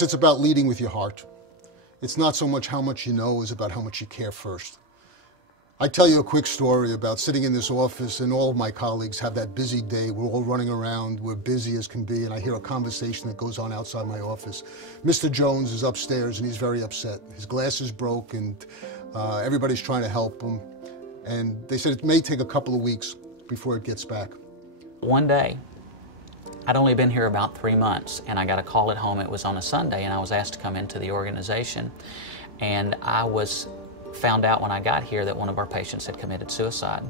It's about leading with your heart. It's not so much how much you know, it's about how much you care first. I tell you a quick story about sitting in this office and all of my colleagues have that busy day. We're all running around, we're busy as can be, and I hear a conversation that goes on outside my office. Mr. Jones is upstairs and he's very upset. His glasses broke and everybody's trying to help him. And they said it may take a couple of weeks before it gets back. One day, I'd only been here about 3 months, and I got a call at home. It was on a Sunday, and I was asked to come into the organization. And I found out when I got here that one of our patients had committed suicide.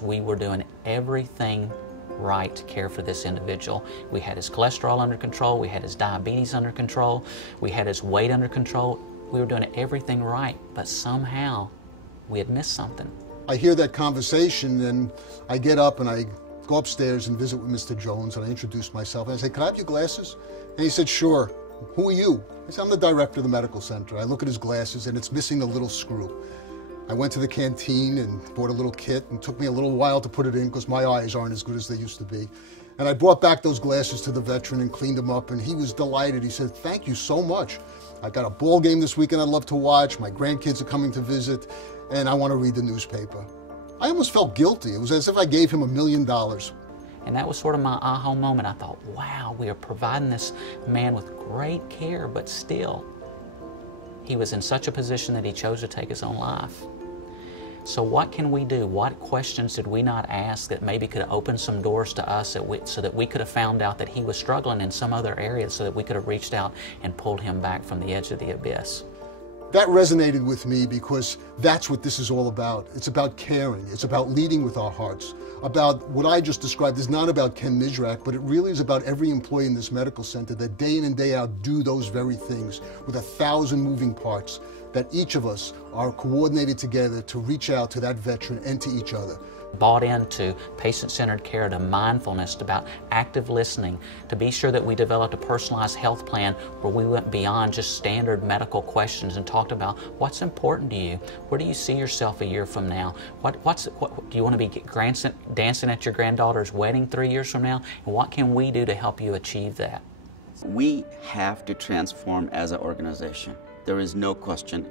We were doing everything right to care for this individual. We had his cholesterol under control, we had his diabetes under control, we had his weight under control. We were doing everything right, but somehow we had missed something. I hear that conversation and I get up and I go upstairs and visit with Mr. Jones and I introduce myself and I say, "Can I have your glasses?" And he said, "Sure." "Who are you?" I said, "I'm the director of the medical center." I look at his glasses and it's missing the little screw. I went to the canteen and bought a little kit and it took me a little while to put it in because my eyes aren't as good as they used to be. And I brought back those glasses to the veteran and cleaned them up and he was delighted. He said, "Thank you so much. I got a ball game this weekend I'd love to watch. My grandkids are coming to visit and I want to read the newspaper." I almost felt guilty. It was as if I gave him $1 million. And that was sort of my aha moment. I thought, wow, we are providing this man with great care, but still, he was in such a position that he chose to take his own life. So what can we do? What questions did we not ask that maybe could open some doors to us so that we could have found out that he was struggling in some other area so that we could have reached out and pulled him back from the edge of the abyss? That resonated with me because that's what this is all about. It's about caring. It's about leading with our hearts. About what I just described is not about Ken Mizrak, but it really is about every employee in this medical center that day in and day out do those very things with 1,000 moving parts, that each of us are coordinated together to reach out to that veteran and to each other. Bought into patient-centered care, to mindfulness, about active listening, to be sure that we developed a personalized health plan where we went beyond just standard medical questions and talked about what's important to you. Where do you see yourself a year from now? What do you want to be dancing at your granddaughter's wedding 3 years from now? And what can we do to help you achieve that? We have to transform as an organization. There is no question.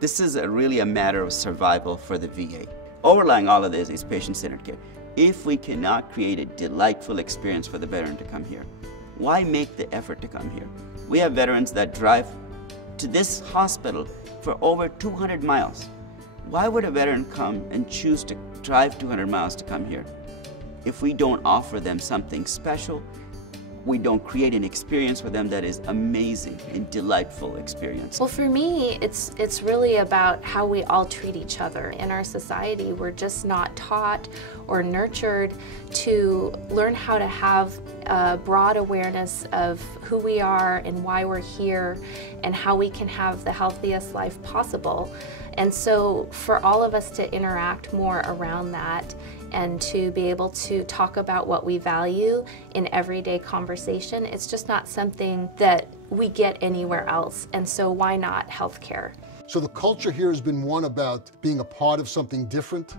This is really a matter of survival for the VA. Overlying all of this is patient-centered care. If we cannot create a delightful experience for the veteran to come here, why make the effort to come here? We have veterans that drive to this hospital for over 200 miles. Why would a veteran come and choose to drive 200 miles to come here? If we don't offer them something special, we don't create an experience for them that is amazing and delightful experience. Well, for me, it's really about how we all treat each other. In our society, we're just not taught or nurtured to learn how to have a broad awareness of who we are and why we're here and how we can have the healthiest life possible. And so for all of us to interact more around that and to be able to talk about what we value in everyday conversation, it's just not something that we get anywhere else. And so why not healthcare? So the culture here has been one about being a part of something different,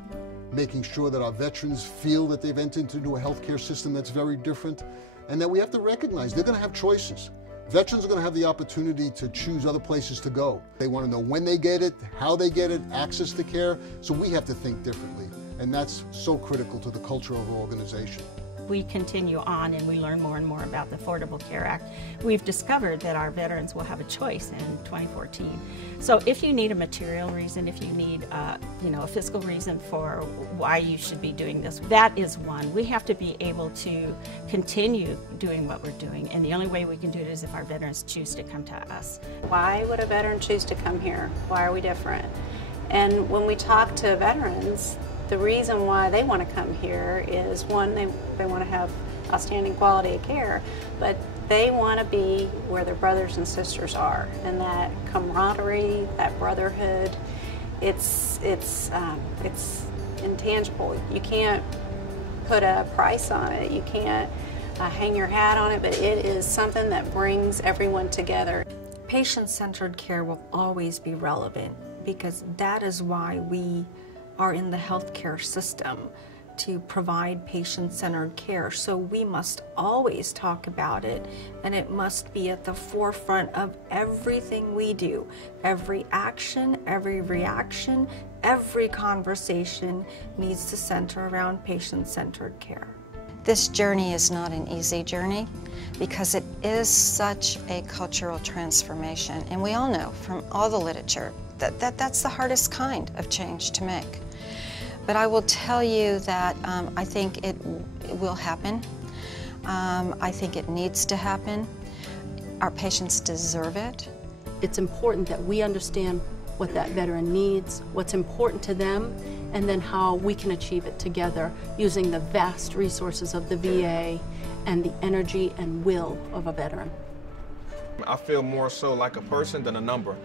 making sure that our veterans feel that they've entered into a healthcare system that's very different, and that we have to recognize they're going to have choices. Veterans are going to have the opportunity to choose other places to go. They want to know when they get it, how they get it, access to care, so we have to think differently. And that's so critical to the culture of our organization. We continue on and we learn more and more about the Affordable Care Act. We've discovered that our veterans will have a choice in 2014. So if you need a material reason, if you need a fiscal reason for why you should be doing this, that is one. We have to be able to continue doing what we're doing, and the only way we can do it is if our veterans choose to come to us. Why would a veteran choose to come here? Why are we different? And when we talk to veterans, the reason why they want to come here is, one, they want to have outstanding quality of care, but they want to be where their brothers and sisters are, and that camaraderie, that brotherhood, it's intangible. You can't put a price on it. You can't hang your hat on it, but it is something that brings everyone together. Patient-centered care will always be relevant because that is why we are in the healthcare system, to provide patient-centered care. So we must always talk about it, and it must be at the forefront of everything we do. Every action, every reaction, every conversation needs to center around patient-centered care. This journey is not an easy journey because it is such a cultural transformation, and we all know from all the literature that that's the hardest kind of change to make. But I will tell you that I think it will happen. I think it needs to happen. Our patients deserve it. It's important that we understand what that veteran needs, what's important to them, and then how we can achieve it together using the vast resources of the VA and the energy and will of a veteran. I feel more so like a person than a number.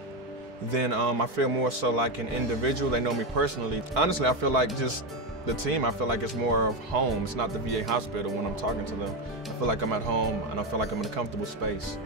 Then I feel more so like an individual. They know me personally. Honestly, I feel like just the team, I feel like it's more of home. It's not the VA hospital when I'm talking to them. I feel like I'm at home and I feel like I'm in a comfortable space.